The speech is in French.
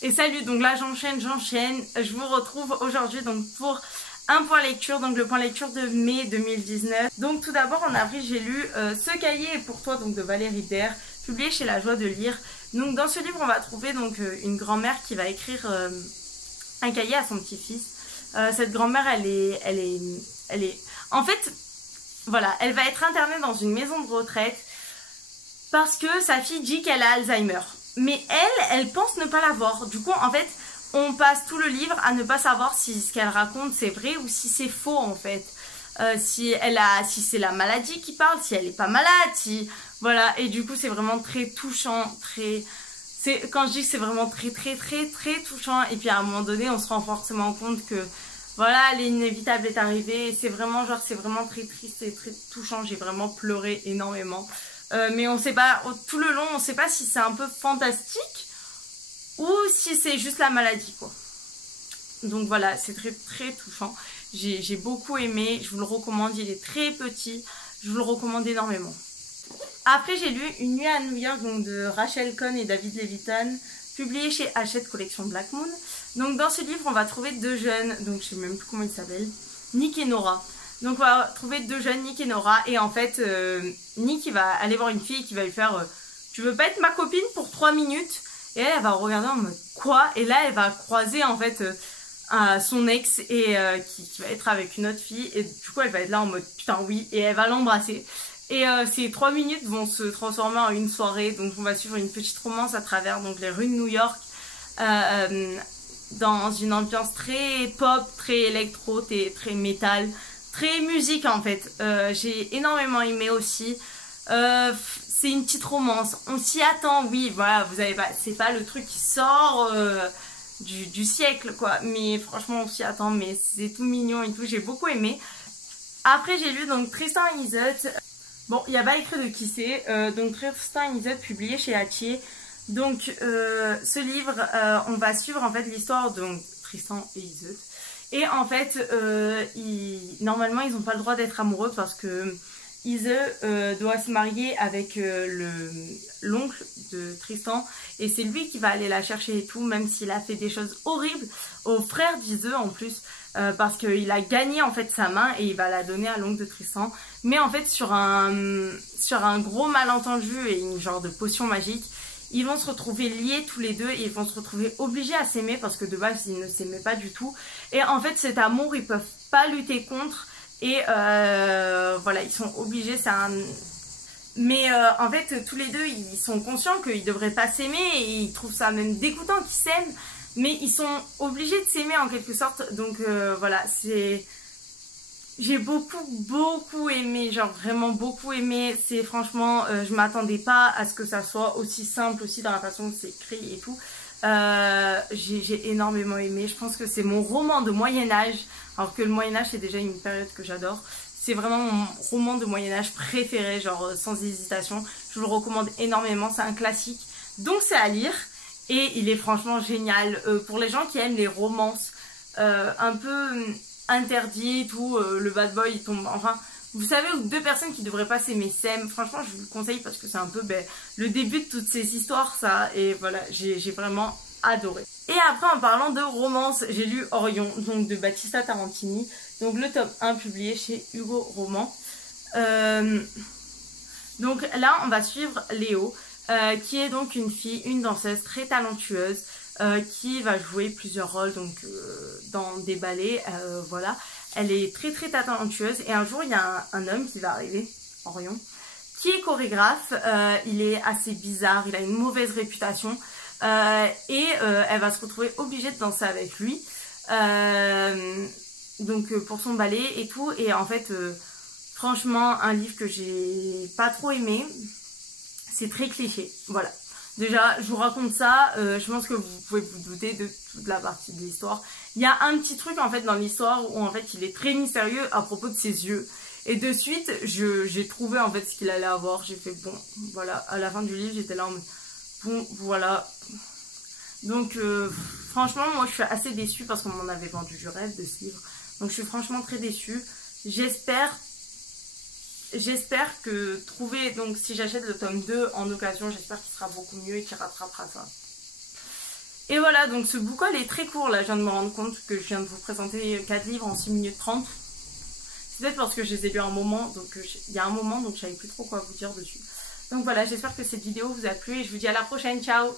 Et salut, donc là j'enchaîne, je vous retrouve aujourd'hui donc pour un point lecture, donc le point lecture de mai 2019. Donc tout d'abord en avril j'ai lu Ce cahier est pour toi donc de Valérie Daire, publié chez La Joie de Lire. Donc dans ce livre on va trouver donc une grand-mère qui va écrire un cahier à son petit-fils. Cette grand-mère elle est... En fait, voilà, elle va être internée dans une maison de retraite parce que sa fille dit qu'elle a Alzheimer. Mais elle pense ne pas l'avoir. Du coup, en fait, on passe tout le livre à ne pas savoir si ce qu'elle raconte c'est vrai ou si c'est faux en fait. Si c'est la maladie qui parle, si elle est pas malade, si voilà. Et du coup, c'est vraiment très touchant, quand je dis que c'est vraiment très touchant. Et puis à un moment donné, on se rend forcément compte que voilà, l'inévitable est arrivé. Et c'est vraiment très triste et très touchant. J'ai vraiment pleuré énormément. Mais on sait pas, tout le long, on sait pas si c'est un peu fantastique ou si c'est juste la maladie, quoi. Donc voilà, c'est très touchant. J'ai beaucoup aimé, je vous le recommande, il est très petit, je vous le recommande énormément. Après, j'ai lu Une nuit à New York donc de Rachel Cohn et David Levitan, publié chez Hachette Collection Black Moon. Donc dans ce livre, on va trouver deux jeunes, donc je sais même plus comment ils s'appellent, Nick et Nora. Donc on va trouver deux jeunes, Nick et Nora, et en fait Nick il va aller voir une fille qui va lui faire tu veux pas être ma copine pour 3 minutes? Et elle va regarder en mode quoi? Et là elle va croiser en fait son ex et qui va être avec une autre fille, et du coup elle va être là en mode putain oui, et elle va l'embrasser. Et ces 3 minutes vont se transformer en une soirée, donc on va suivre une petite romance à travers donc les rues de New York, dans une ambiance très pop, très électro, très métal, très musique en fait. J'ai énormément aimé aussi. C'est une petite romance, on s'y attend, oui, voilà, vous avez pas, c'est pas le truc qui sort du siècle quoi, mais franchement on s'y attend, mais c'est tout mignon et tout, j'ai beaucoup aimé. Après j'ai lu donc Tristan et Iseult. Bon, il n'y a pas écrit de qui c'est, donc Tristan et Iseult publié chez Hachette. Donc ce livre, on va suivre en fait l'histoire de Tristan et Iseult. Et en fait, normalement, ils n'ont pas le droit d'être amoureux parce que Iseult doit se marier avec l'oncle de Tristan. Et c'est lui qui va aller la chercher et tout, même s'il a fait des choses horribles au frère d'Iseult en plus. Parce qu'il a gagné en fait sa main et il va la donner à l'oncle de Tristan. Mais en fait, sur un gros malentendu et une genre de potion magique, ils vont se retrouver liés tous les deux et ils vont se retrouver obligés à s'aimer parce que de base ils ne s'aimaient pas du tout. Et en fait cet amour ils peuvent pas lutter contre et voilà, ils sont obligés, mais en fait tous les deux ils sont conscients qu'ils devraient pas s'aimer et ils trouvent ça même dégoûtant qu'ils s'aiment, mais ils sont obligés de s'aimer en quelque sorte. Donc voilà, j'ai beaucoup aimé, genre vraiment beaucoup aimé. C'est franchement, je m'attendais pas à ce que ça soit aussi simple aussi dans la façon que c'est écrit et tout. J'ai énormément aimé. Je pense que c'est mon roman de Moyen-Âge, alors que le Moyen-Âge c'est déjà une période que j'adore. C'est vraiment mon roman de Moyen-Âge préféré, genre sans hésitation. Je vous le recommande énormément, c'est un classique. Donc c'est à lire et il est franchement génial. Pour les gens qui aiment les romances un peu interdite où le bad boy il tombe, enfin vous savez, où deux personnes qui devraient pas s'aimer s'aiment, franchement je vous le conseille parce que c'est un peu le début de toutes ces histoires ça, et voilà, j'ai vraiment adoré. Et après en parlant de romance, j'ai lu Orion donc de Battista Tarantini, donc le tome 1 publié chez Hugo Roman. Donc là on va suivre Léo qui est donc une fille, une danseuse très talentueuse, qui va jouer plusieurs rôles donc dans des ballets, voilà. Elle est très talentueuse et un jour il y a un homme qui va arriver, Orion, qui est chorégraphe. Il est assez bizarre, il a une mauvaise réputation et elle va se retrouver obligée de danser avec lui donc pour son ballet et tout. Et en fait franchement un livre que j'ai pas trop aimé, c'est très cliché, voilà. Déjà, je vous raconte ça, je pense que vous pouvez vous douter de toute la partie de l'histoire. Il y a un petit truc en fait dans l'histoire où en fait il est très mystérieux à propos de ses yeux. Et de suite, j'ai trouvé en fait ce qu'il allait avoir. J'ai fait bon, voilà, à la fin du livre j'étais là en mode bon, voilà. Donc franchement, moi je suis assez déçue parce qu'on m'en avait vendu du rêve de ce livre. Donc je suis franchement très déçue. J'espère que trouver, donc si j'achète le tome 2 en occasion, j'espère qu'il sera beaucoup mieux et qu'il rattrapera ça. Et voilà, donc ce book haul est très court là, je viens de me rendre compte que je viens de vous présenter 4 livres en 6 minutes 30. C'est peut-être parce que je les ai lus un moment, donc il y a un moment, donc je savais plus trop quoi vous dire dessus. Donc voilà, j'espère que cette vidéo vous a plu et je vous dis à la prochaine, ciao!